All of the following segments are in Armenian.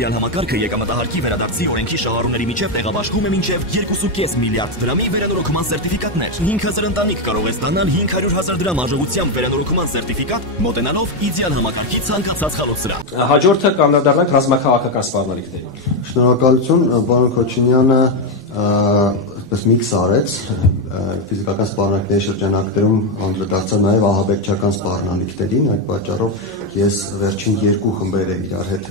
իդեալ համակարգը եկամտահարկի վերադարձի օրենքի շահառուների միջև տեղաբաշխում է մինչև 2.5 միլիարդ դրամի վերանորոգման սերտիֆիկատներ։ 5000 ընտանիք կարող է ստանալ 500,000 դրամ արժողությամբ վերանորոգման սերտիֆիկատ, մոտենալով իդեալ համակարգի ցանկացած խալոցրան։ Հաջորդը կանդրադառնանք ռազմաքաղաքական սպառնալիքներին։ Շնորհակալություն, պարոն Քոչինյանը այսպես միքս արեց ֆիզիկական սպառնալիքների շրջանակներում անդրադարձավ նաև ահաբեկչական սպառնալիքներին, այդ պատճառով ես վերջին երկու խմբերը իրար հետ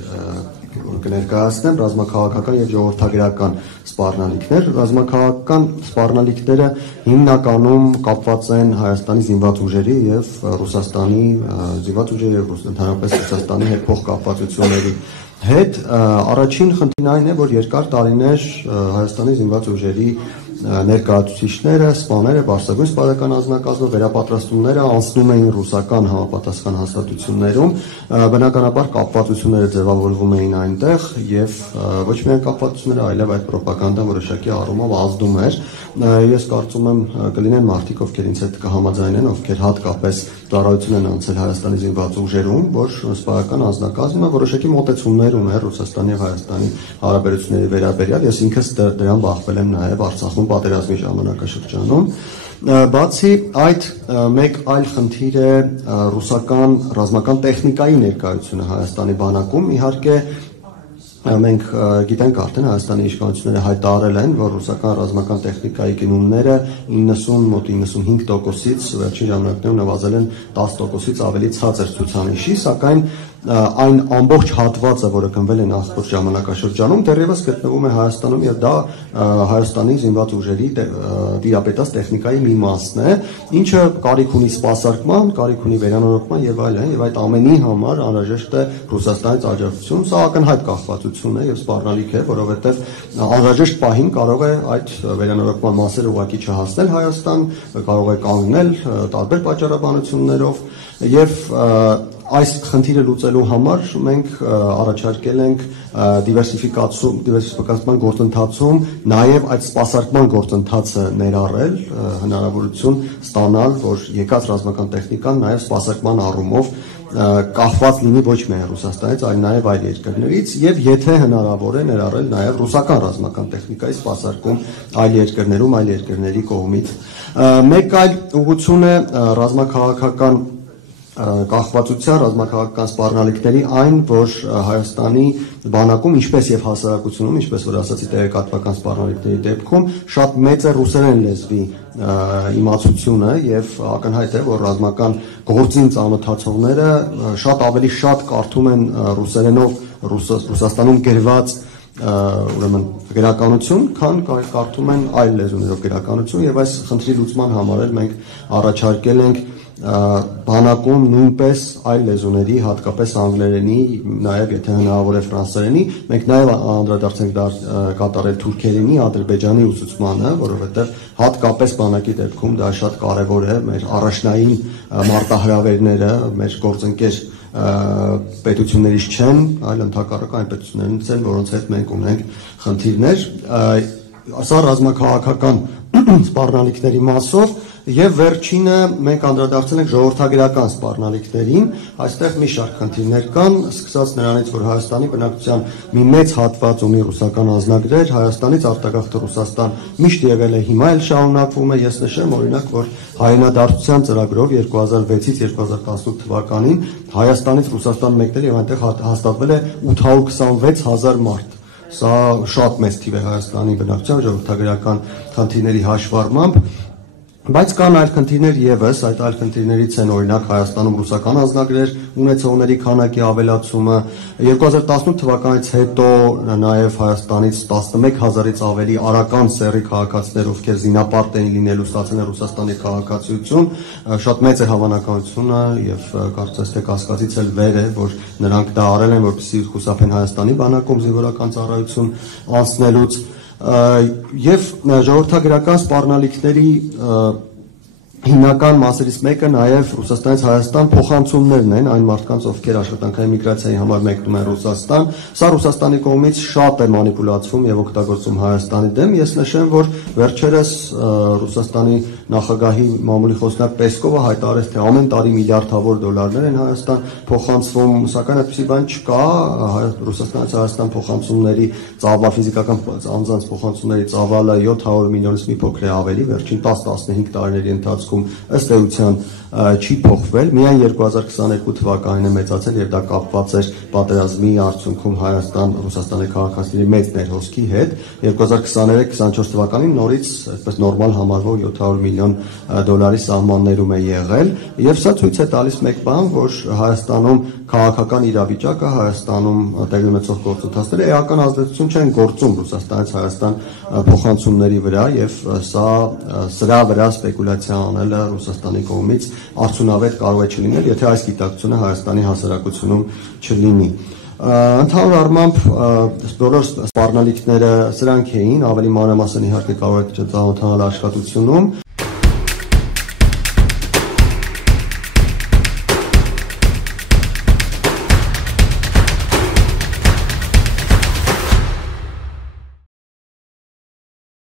կներկայացնեմ ռազմաքաղաքական եւ ժողովրդագրական սպառնալիքներ։ Ռազմաքաղաքական սպառնալիքները հիմնականում կապված են Հայաստանի զինված ուժերի եւ Ռուսաստանի զինված ուժերի եւ ընդհանրապես Ռուսաստանի հետ փոխկապվածությունների հետ։ Առաջին խնդիրն այն է, որ երկար տարիներ Հայաստանի զինված ուժերի ներկայացուցիչները, սպաները, բարձրագույն սպայական անձնակազմը վերապատրաստումները անցնում էին ռուսական համապատասխան հաստատություններում, բնականաբար կապվածությունները ձևավորվում էին այնտեղ եւ ոչ միայն կապվածությունները, այլև այդ ռոպագանդան որոշակի առումով ազդում էր։ Ես կարծում եմ կլինեն մարդիկ, ովքեր ինձ հետ կհամաձայնեն, ովքեր հատկապես ծառայություն են անցել Հայաստանի զինված ուժերում, որ սպայական անձնակազմը որոշակի մոտեցումներ ուներ Ռուսաստանի եւ Հայաստանի հարաբերությունների վերաբերյալ։ Ես ինքս դրան բախվել եմ նաեւ Արցախում պատերազմի ժամանակաշրջանում։ Բացի այդ, մեկ այլ խնդիր է ռուսական ռազմական տեխնիկայի ներկայությունը Հայաստանի բանակում։ Իհարկե մենք գիտենք արդեն Հայաստանի իշխանությունները հայտարարել են, որ ռուսական ռազմական տեխնիկայի գնումները 90 մոտ 95%-ից վերջին ժամանակներում նվազել են 10%-ից ավելի ցածր ցուցանիշի, սակայն այն ամբողջ հատվածը, որը գնվել է նախորդ ժամանակաշրջանում, դեռևս գտնվում է Հայաստանում եւ դա Հայաստանի զինված ուժերի տիրապետած տեխնիկայի մի մասն է, ինչը կարիք ունի սպասարկման, կարիք ունի վերանորոգման եւ այլն, եւ այդ ամենի համար անհրաժեշտ է Ռուսաստանից աջակցություն։ Սա ակնհայտ կախվածություն է եւ սպառնալիք է, որովհետեւ անհրաժեշտ պահին կարող է այդ վերանորոգման մասերը ուղղակի չհասնել Հայաստան, կարող է կանգնել տարբեր պատճառաբանություններով եւ այս խնդիրը լուծելու համար մենք առաջարկել ենք դիվերսիֆիկացման գործընթացում նաև այդ սպասարկման գործընթացը ներառել, հնարավորություն ստանալ, որ եկած ռազմական տեխնիկան նաև սպասարկման առումով կախված լինի ոչ միայն Ռուսաստանից, այլ նաև այլ երկրներից եւ եթե հնարավոր է ներառել նաև ռուսական ռազմական տեխնիկայի սպասարկում այլ երկրներում, այլ երկրների կողմից։ Մեկ այլ ուղղություն է ռազմաքաղաքական կախվածության ռազմաքաղաքական սպառնալիքների այն, որ Հայաստանի բանակում, ինչպես եւ հասարակությունում, ինչպես որ ասացի տեղեկատվական սպառնալիքների դեպքում, շատ մեծ է ռուսերեն լեզվի իմացությունը եւ ակնհայտ է, որ ռազմական գործին ծանոթացողները շատ ավելի շատ կարդում են ռուսերենով Ռուսաստանում գրված ուրեմն գրականություն, քան կարդում են այլ լեզուներով գրականություն եւ այս խնդրի լուծման համար էլ մենք առաջարկել ենք բանակում նույնպես այլ լեզուների, հատկապես անգլերենի, նաև եթե հնարավոր է ֆրանսերենի, մենք նաև անդրադարձենք կատարել թուրքերենի, ադրբեջանի ուսուցմանը, որովհետև հատկապես բանակի դեպքում դա շատ կարևոր է, մեր առաջնային մարտահրավերները, մեր գործընկեր պետություններից չեն, այլ ընդհակառակը այն պետություններից են, որոնց հետ մենք ունենք խնդիրներ։ Սա ռազմաքաղաքական սպառնալիքների մասով եւ վերջինը մենք անդրադարձել ենք ժողովրդագրական սպառնալիքներին, այստեղ մի շարք խնդիրներ կան, սկսած նրանից, որ Հայաստանի բնակչության մի մեծ հատված ունի ռուսական անձնագրեր, Հայաստանից արտագաղթը Ռուսաստան միշտ եղել է, հիմա էլ շարունակվում է, ես նշեմ օրինակ, որ հայրենադարձության ծրագրով 2006-ից 2018 թվականին Հայաստանից Ռուսաստան մեկնել եւ այնտեղ հաստատվել է 826,000 մարդ։ Սա շատ մեծ թիվ է Հայաստանի բնակչության ժողովրդագրական խնդիրների հաշվառմամբ, բայց կան այլ խնդիրներ եւս, այդ այլ խնդիրներից են օրինակ Հայաստանում ռուսական անձնագրեր ունեցողների քանակի ավելացումը, 2018 թվականից հետո նաեւ Հայաստանից 11,000-ից ավելի արական սեռի քաղաքացիներ, ովքեր զինապարտ են լինելու ստացել են Ռուսաստանի քաղաքացիություն, շատ մեծ է հավանականությունը եւ կարծես թե կասկածից էլ վեր է, որ նրանք դա արել են, որպեսզի խուսափեն Հայաստանի բանակում զինվորական ծառայություն անցնելուց եւ ժողովրդագրական սպառնալիքների Հիմնական մասերից մեկը նաև Ռուսաստանից Հայաստան փոխանցումներն են այն մարդկանց, ովքեր աշխատանքային միգրացիայի համար մեկնում են Ռուսաստան։ Սա Ռուսաստանի կողմից շատ է մանիպուլացվում եւ օգտագործվում Հայաստանի դեմ։ Ես նշեմ, որ վերջերս Ռուսաստանի նախագահի մամուլի խոսնակ Պեսկովը հայտարարեց, թե ամեն տարի միլիարդավոր դոլարներ են Հայաստան փոխանցվում, սակայն այդպիսի բան չկա։ Ռուսաստանից Հայաստան փոխանցումների ծավալ, ֆիզիկական անձանց փոխանցումների ծավալը 700 միլիոնից մի փոքր է ավելի, վերջին 10-15 տարիների ընթացքում ըստ էության չի փոխվել, միայն 2022 թվականին է մեծացել եւ դա կապված էր պատերազմի արդյունքում Հայաստան-Ռուսաստանի քաղաքացիների մեծ ներհոսքի հետ։ 2023-24 թվականին նորից այսպես նորմալ համարվող 700 միլիոն դոլարի սահմաններում է եղել եւ սա ցույց է տալիս մեկ բան, որ Հայաստանում քաղաքական իրավիճակը, Հայաստանում տեղի ունեցող գործընթացները էական ազդեցություն չեն գործում Ռուսաստանից Հայաստան փոխանցումների վրա եւ սրա վրա սպեկուլյացիա անելը Ռուսաստանի կողմից արդյունավետ կարող է չլինել, եթե այս գիտակցությունը Հայաստանի հասարակությունում չլինի։ Ընդհանուր առմամբ բոլոր սպառնալիքները սրանք էին, ավելի մանրամասն իհարկե կարող եք ծանոթանալ աշխատությունում։